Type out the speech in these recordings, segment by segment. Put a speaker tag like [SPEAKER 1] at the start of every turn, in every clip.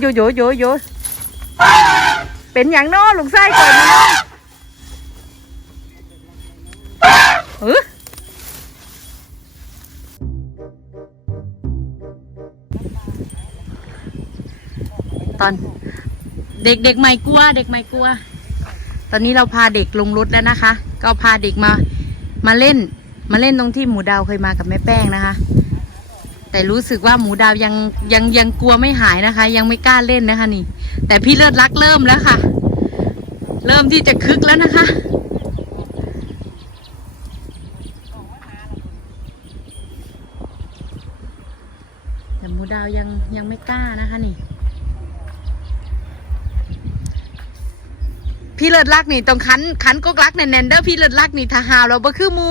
[SPEAKER 1] โยโยโยโยเป็นอย่างน้อลูกไส้ก่อนนะน้องเออตอนเด็กเด็กใหม่กลัว เด็กใหม่กลัว ตอนนี้เราพาเด็กลงรถแล้วนะคะ ก็พาเด็กมามาเล่น มาเล่นตรงที่หมูดาวเคยมากับแม่แป้งนะคะ แต่รู้สึกว่าหมูดาวยังยังยังกลัวไม่หายนะคะ ยังไม่กล้าเล่นนะคะนี่ แต่พี่เลิศรักเริ่มแล้วค่ะ เริ่มที่จะคึกแล้วนะคะ แต่หมูดาวยังยังไม่กล้านะคะนี่ พี่เลิศรักนี่ต้องคันคันก็รักแน่นๆเด้อพี่เลิศรักนี่ถ้าหาวเราบ่คือมู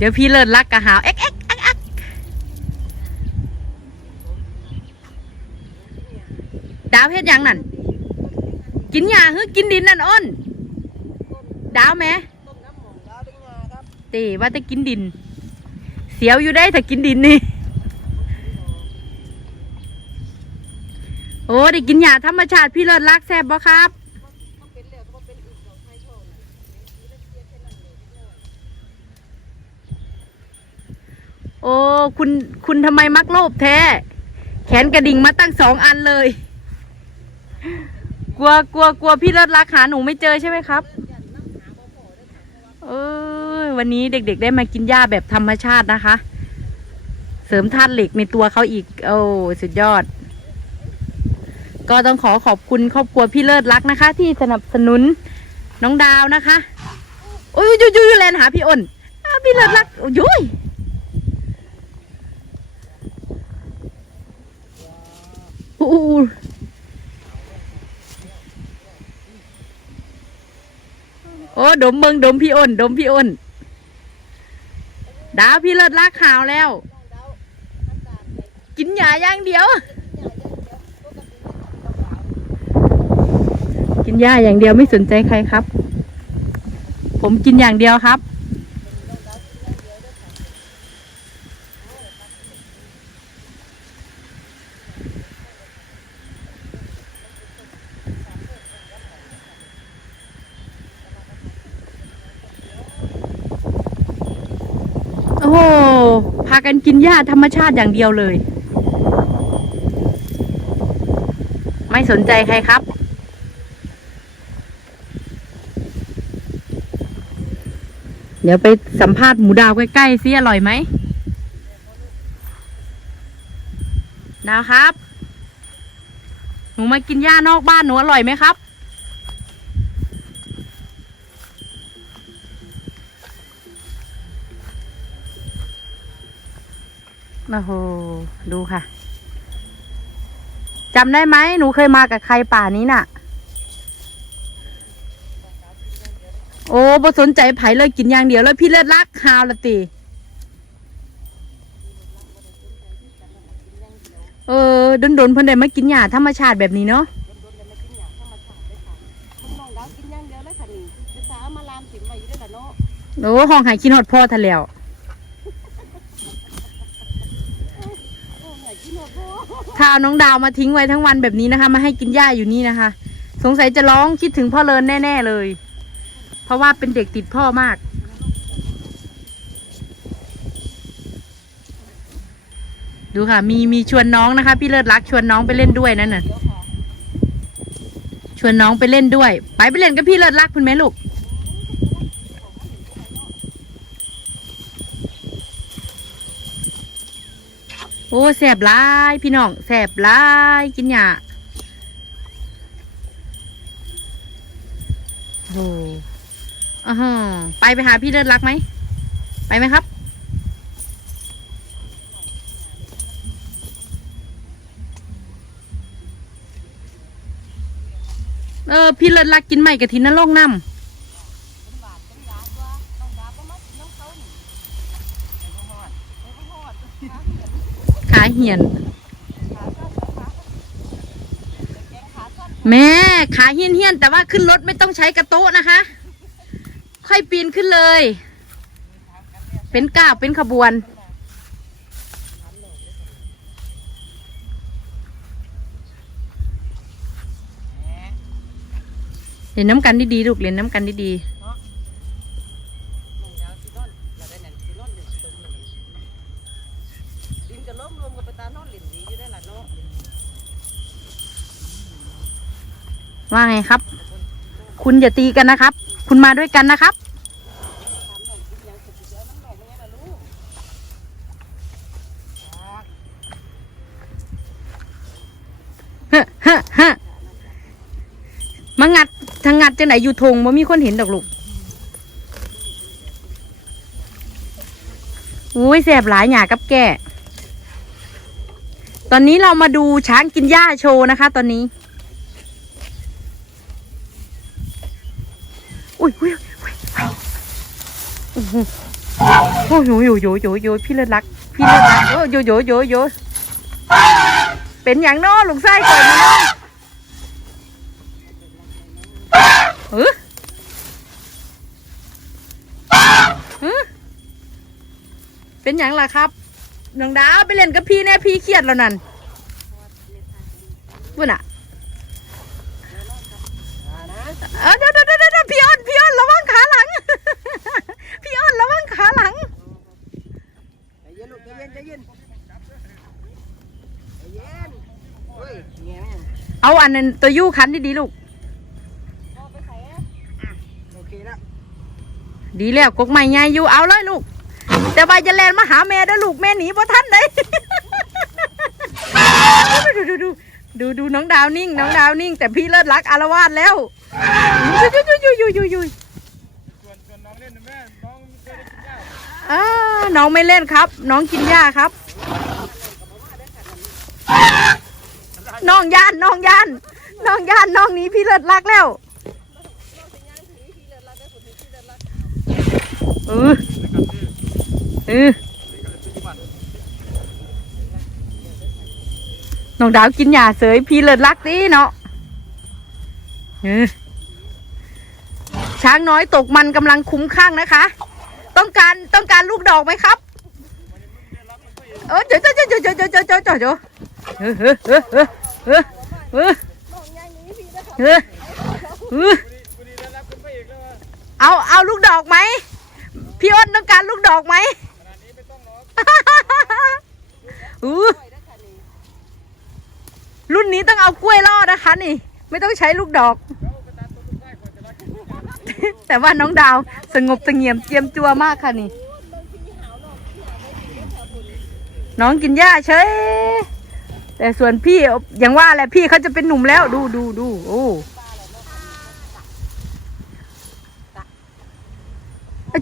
[SPEAKER 1] เดี๋ยวพี่เลิศรักกะหาวเอ็กเอ็กอักอักดาวเฮ็ดยังนั่น กินหญ้าหรือกินดินนั่นอ้น ดาวแหม่ตีว่าจะกินดิน เสียวอยู่ได้ถ้ากินดินนี่ โอ้ได้กินหญ้าธรรมชาติพี่เลิศรักแซ่บบ่ครับ อ้คุณคุณทำไมมักโลภแท้ แขนกระดิ่งมาตั้งสองอันเลย กลัวกลัวกลัวพี่เลิศรักหาหนูไม่เจอใช่ไหมครับ เออวันนี้เด็กๆ ได้มากินหญ้าแบบธรรมชาตินะคะ เสริมธาตุเหล็กในตัวเขาอีก โอ้สุดยอด ก็ต้องขอขอบคุณครอบครัวพี่เลิศรักนะคะ ที่สนับสนุนน้องดาวนะคะ โอ้ยยุยยุยแลนหาพี่อ้นอ้าวพี่เลิศรักโอ้ยยุยโอ้โอ้ดมเมืองดมพี่อ้น ดมพี่อ้น ดาวพี่เลิศรักขาวแล้ว กินหยาอย่างเดียว กินหญ้าอย่างเดียวไม่สนใจใครครับ ผมกินอย่างเดียวครับ โอ้โห พากันกินหญ้าธรรมชาติอย่างเดียวเลย ไม่สนใจใครครับ เดี๋ยวไปสัมภาษณ์หมูดาวใกล้ๆซิอร่อยไหมดาวครับ หนูมากินหญ้านอกบ้านหนูอร่อยไหมครับ โอ้โห ดูค่ะจำได้ไหมหนูเคยมากับใครป่านี้น่ะ โอ้บ่สนใจไผ่เลยกินอย่างเดียวแล้วพี่เลือดรักฮาวละตีเออดนดนๆเพิ่นได้มากินหญ้าธรรมชาติแบบนี้เนาะ
[SPEAKER 2] น้องดาวกินอย่างเดียวเลยค่ะนี่จะสาวมาลามถิ่มไว้อยู่ด้วยล่ะเนาะ
[SPEAKER 1] โอ้ห้องหายกินฮอดพ่อทะแล้ว
[SPEAKER 2] โอ้ยอยากกินหมดพ่อ
[SPEAKER 1] ถ้าเอาน้องดาวมาทิ้งไว้ทั้งวันแบบนี้นะคะ มาให้กินหญ้าอยู่นี่นะคะ สงสัยจะร้องคิดถึงพ่อเลินแน่ ๆเลย เพราะว่าเป็นเด็กติดพ่อมาก ดูค่ะ มีมีชวนน้องนะคะ พี่เลิศรักชวนน้องไปเล่นด้วยนั่นน่ะชวนน้องไปเล่นด้วย ไปไปเล่นกับพี่เลิศรักคุณไหมลูก โอ้แสบหลายพี่น้องแสบหลายกินหยาโอ้อ่าฮะไปไปหาพี่เลิศรักไหม ไปไหมครับ เออ พี่เลิศรักกินใหม่กะทินนรกน้
[SPEAKER 2] เป็นหวานเป็นยาตัวน้องดาวก็มากินน้องเขานี่ไปบ่ฮอดไปบ่ฮอดขาเหี่ ยนำ
[SPEAKER 1] ขาเหียน
[SPEAKER 2] แม่
[SPEAKER 1] ขาเฮี้ยนเฮี้ยนๆแต่ว่าขึ้นรถไม่ต้องใช้กระโต๊ะนะคะ ค่อยปีนขึ้นเลย เป็นก้าวเป็นขบวนเล่นน้ำกันดีๆลูกเล่นน้ำกันดี
[SPEAKER 2] น้องดาวสินอนแล้วได้นั่นสินอนเดี๋ยวสิตมเลยดินก็ล้มรวมกับไป ตานนเล่นดีอยู่ได้ล่ะเนาะ
[SPEAKER 1] ว่าไงครับ คุณอย่าตีกันนะครับ คุณมาด้วยกันนะครับ
[SPEAKER 2] ถามน้องกินยังสิสิเอาน้ำน้องมางล่ะลูก
[SPEAKER 1] ฮะฮะฮะมางัดทางงัดจังไหนอยู่ทงบ่มีคนเห็นดอกลูกอุ้ยแสบหลายหยากับแก่ ตอนนี้เรามาดูช้างกินหญ้าโชว์นะคะ ตอนนี้ อุ้ยอุ้ยอุ้ยโอ้โหโอ้โหโยโยโยโยพี่เลิศรัก พี่เลิศรักโอ้โยโยโยโยเป็นอย่างน้อลูกไส้ก่อนนะเออเออเป็นอย่างล่ะครับ น้องดาวไปเล่นกับพี่แน่พี่เครียดแล้วนั่นวุ่นอะ
[SPEAKER 2] อ่านะ
[SPEAKER 1] เออเดี๋ยวเดี๋ยวเดี๋ยวเดี๋ยวพี่อ้อนพี่อ้อนระวังขาหลัง พี่อ้อนระวังขาหลัง
[SPEAKER 2] ใจเย็นลูกใจเย็นใจเย็นใจเย็นเฮ้ยแง่แม่ง
[SPEAKER 1] เอาอันนั้นตัวยู่คันดีๆลูก
[SPEAKER 2] พ่อไปใส่อะโอเคแล้ว
[SPEAKER 1] ดีแล้วกกใหม่ใหญ่อยู่เอาเลยลูก แต่ว่าจะแลนมาหาแม่ด้อลูกแม่หนีบ่ทันเลยดูดูดูดูดูน้องดาวนิ่ง น้องดาวนิ่ง แต่พี่เลิศรักอารวาสแล้วยุยยุยยุยยุยยุยยุยอ่าน้องไม่เล่นครับ น้องกินหญ้าครับ น้องย่านน้องย่านน้องย่านน้องนี้พี่เลิศรักแล้วเออ เออน้องดาวกินหญ้าเสยพี่เลิศรักดิเนาะเออช้างน้อยตกมันกำลังคุ้มข้างนะคะ ต้องการต้องการลูกดอกไหมครับเออเจอเจอเจอเจอเจอเจอเจอเจอเจอเจอเออเออเออเออเออเออเออเออเอาเอาลูกดอกไหมพี่อ้นต้องการลูกดอกไหม อู้รุ่นนี้ต้องเอากล้วยล่อนะคะ นี่ ไม่ต้องใช้ลูกดอก แต่ว่าน้องดาวสงบเสงี่ยมเจียมจัวมากค่ะนี่ น้องกินหญ้าเฉยแต่ส่วนพี่อย่างว่าแหละพี่เขาจะเป็นหนุ่มแล้วดูดูดูโอ้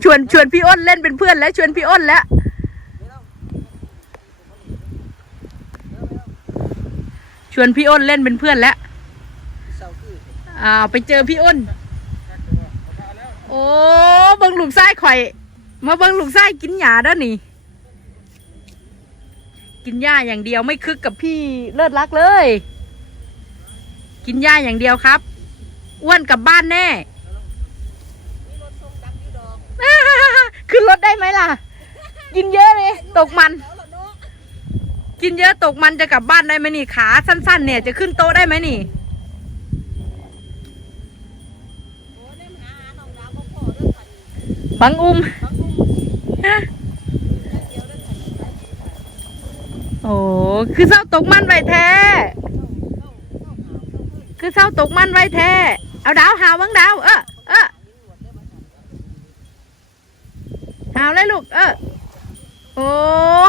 [SPEAKER 1] ชวนชวนพี่อ้นเล่นเป็นเพื่อนแล้วชวนพี่อ้นแล้ว วนพี่อ้นเล่นเป็นเพื่อนแล้ว
[SPEAKER 2] อ
[SPEAKER 1] อ้าวไปเจอพี่อ้น โอ้เบิ่งลูกไส้ข่อย มาเบิ่งลูกไส้กินหญ้าด้อนี่ กินหญ้าอย่างเดียวไม่คึกกับพี่เลิศรักเลย กินหญ้าอย่างเดียวครับ อ้วนกลับบ้านแน่
[SPEAKER 2] มีรถทรงดักอยู่ดอก
[SPEAKER 1] ขึ้นรถได้ไหมล่ะ กินเยอะเลย ตกมัน
[SPEAKER 2] แล้วล่ะเนาะ
[SPEAKER 1] กินเยอะตกมันจะกลับบ้านได้ไหมนี่ขาสั้น ๆ เนี่ยจะขึ้นโต๊ะได้ไหมนี่
[SPEAKER 2] บั
[SPEAKER 1] งอุ้ม
[SPEAKER 2] บางคนอย่างเดียวเด้อค่ะ
[SPEAKER 1] โอ้คือเศร้าตกมันไว้แท้ คือเศร้าตกมันไว้แท้ เอาดาวหาวบังดาว เออเออหาวเลยลูก เออ โอ้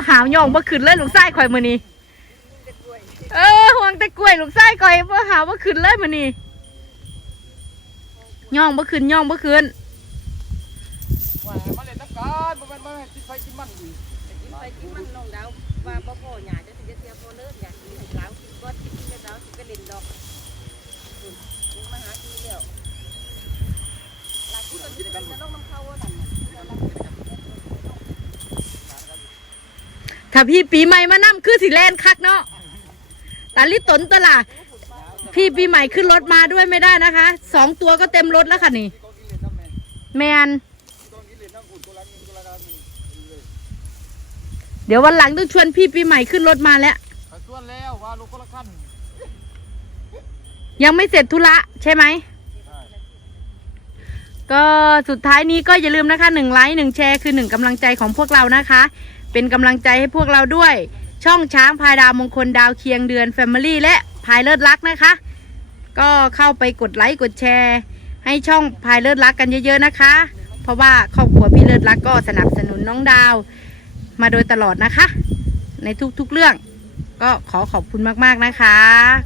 [SPEAKER 1] หาวย่องบ่ขึ้นเลยลูกไส้ข่อยมือนี้เออห่วงแต่กล้วยลูกไส้ข่อยบ่หาวบ่ขึ้นเลยมือนี้ย่องบ่ขึ้นย่องบ่ขึ้น
[SPEAKER 3] ว่าให้มาเล่นน้ำกันบ่แม่นมาให้กินไฟกินมันอีก
[SPEAKER 2] กินไปกินมันน้องดาวว่าบ่พอหยาจะสิจะเสียพอเลิศอยากกินให้ดาวกินก้อนกินกินแล้วดาวสิไปเล่นดอกคุณมึงมาหากินแล้วหลายคนกินกันจะต้องน้ำเข้าว่านั่นน่ะแล้วเราจะจับได้
[SPEAKER 1] ถ้าพี่ปีใหม่มานํคือสิแลนคักเนาะตาลิตนตะล่ะพี่ปีใหม่ขึ้นรถมาด้วยไม่ได้นะคะ สองตัวก็เต็มรถแล้วค่ะนี่
[SPEAKER 3] แม
[SPEAKER 1] น
[SPEAKER 3] เดี๋
[SPEAKER 1] ยววันหลังต้องชวนพี่ปีใหม่ขึ้นรถมาแล้ว
[SPEAKER 3] ไปส่วนแล้วว่าลูกคนละขั้น
[SPEAKER 1] ยังไม่เสร็จธุระใช่ไหม ก็สุดท้ายนี้ก็อย่าลืมนะคะหนึ่งไลค์หนึ่งแชร์คือหนึ่งกำลังใจของพวกเรานะคะ เป็นกำลังใจให้พวกเราด้วย ช่องช้างพายดาวมงคลดาวเคียงเดือน Family และพายเลิศรักนะคะ ก็เข้าไปกดไลค์กดแชร์ ให้ช่องพายเลิศรักกันเยอะๆนะคะ เพราะว่าครอบครัวพี่เลิศรักก็สนับสนุนน้องดาว มาโดยตลอดนะคะ ในทุกๆเรื่อง ก็ขอขอบคุณมากๆนะคะ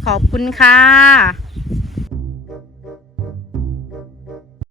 [SPEAKER 1] ขอบคุณค่ะ